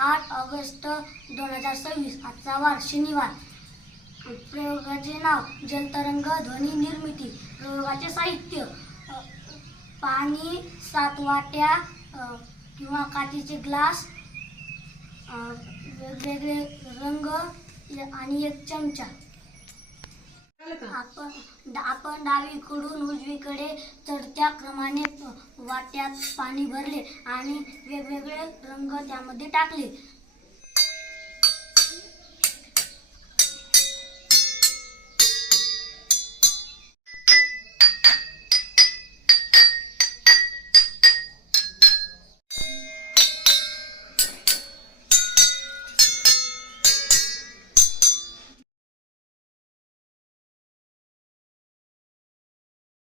8 August 2026 आजचा वार शनिवार। प्रयोगाचे नाव जलतरंग ध्वनी निर्मिती। प्रयोगाचे साहित्य पाणी, 7 वाट्या किंवा काचेचे ग्लास, वेगवेगळे रंग आणि 1 चमचा। आपण डावीकडून उजवीकडे चढत्या क्रमाने वाट्यात पाणी भरले आणि वेगवेगळे रंग त्यामध्ये टाकले।